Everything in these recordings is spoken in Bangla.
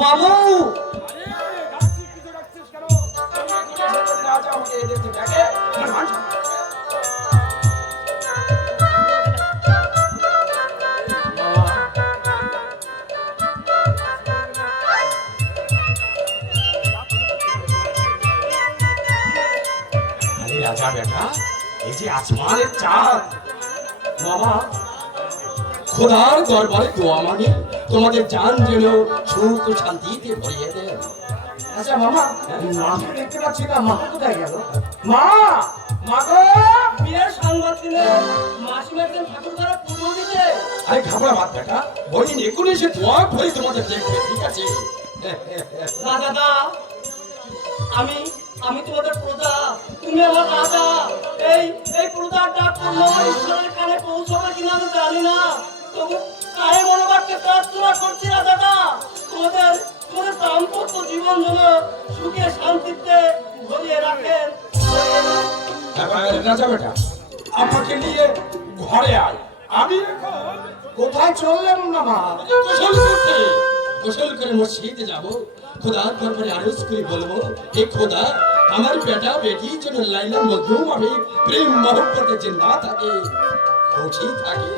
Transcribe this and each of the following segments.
মামু রাজা বেটা, এই যে আসমানের চাঁদ মামা, খোদার দরবারে দোয়া মানে তোমাদের জান যেন সুখ ও শান্তিতে ভরিয়ে দেন। আচ্ছা মামা, মাকে দেখতে পাচ্ছি না, মা কোথায় গেল? মা, মা গো, বিয়ের সংবাদ দিলে মাসিমাকে ঠাকুর দ্বারা পুজো দিতে। আরে ঘাবড়া মাত বেটা, বলিন এখনই এসে দোয়া করে তোমাদের দেখবে, ঠিক আছে? না দাদা, আমি তোমাদের প্রজা, তুমি আমার রাজা। এই প্রজার ডাক পূর্ণ ঈশ্বরের কানে পৌঁছাবে কিনা আমি জানি না, তবু কায়ে মনোবাক্যে প্রার্থনা করছি রাজাটা, তোমাদের দাম্পত্য জীবন যেন সুখে শান্তিতে ভরিয়ে রাখেন। রাজা বেটা, আমাকে নিয়ে ঘরে আয়। আমি এখন কোথায় চললেন না মা? গোসল করে মসজিদে যাবো, খোদার দরবারে আরজ করে বলবো, এ খোদা আমার বেটা বেটি যেন লাইলার মধ্যেও আমি প্রেম মহব্বতে জিন্দা থাকে, খুশি থাকে।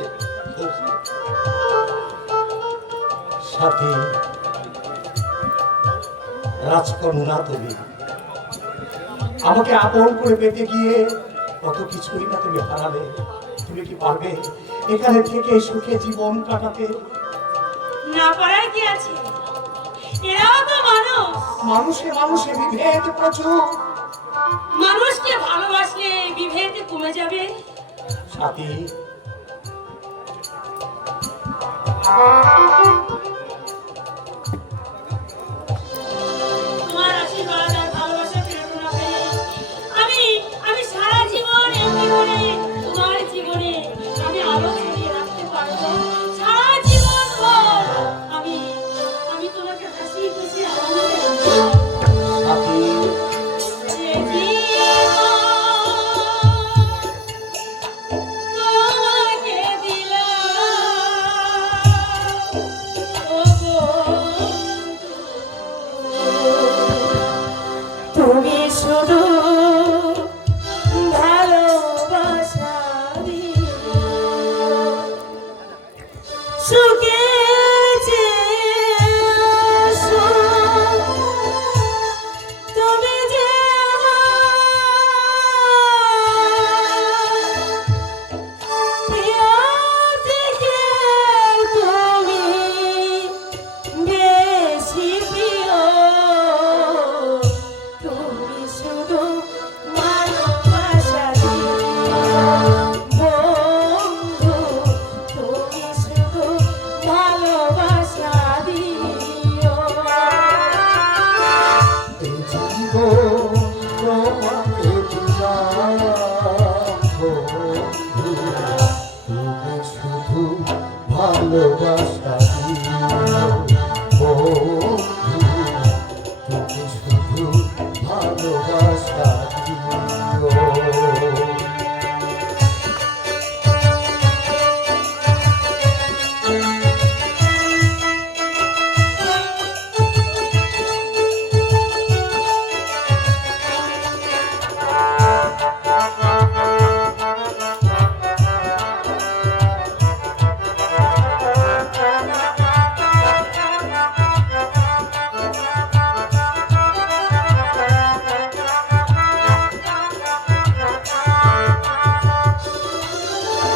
সাথে রাজকন্যা তুমি আমাকে আপন করে পেতে গিয়ে কত কিছুই না তুমি হারালে। তুমি কি পারবে এখানে থেকে সুখে জীবন কাটাতে? না পারার কি আছে, এরাও তো মানুষ। মানুষে বিভেদ প্রচুর। মানুষকে ভালোবাসলে বিভেদ কমে যাবে। সাথী, তোমার আশীর্বাদ আর ভালোবাসা প্রেরণা পেয়ে আমি সারা জীবন এমনি করে তোমার জীবনে আমি আলো ছড়িয়ে রাখতে পারবো। সারা জীবন ভর আমি তোমাকে হাসি খুশি আনন্দে রাখবো। সাথী, যে জীবন তোমাকে দিলাম, ওগো তুমি শুধু ভালোবাসা দিও, সুখের চেয়ে সুখ তুমি যে আমার প্রিয় থেকে তুমি বেশি প্রিয়। তুমি শুধু ভালোবাসা দিও বন্ধু, তুমি শুধু ভালোবাসা দিও। এই জীবন তোমাকে দিলাম বন্ধু, তুমি শুধু ভালোবাসা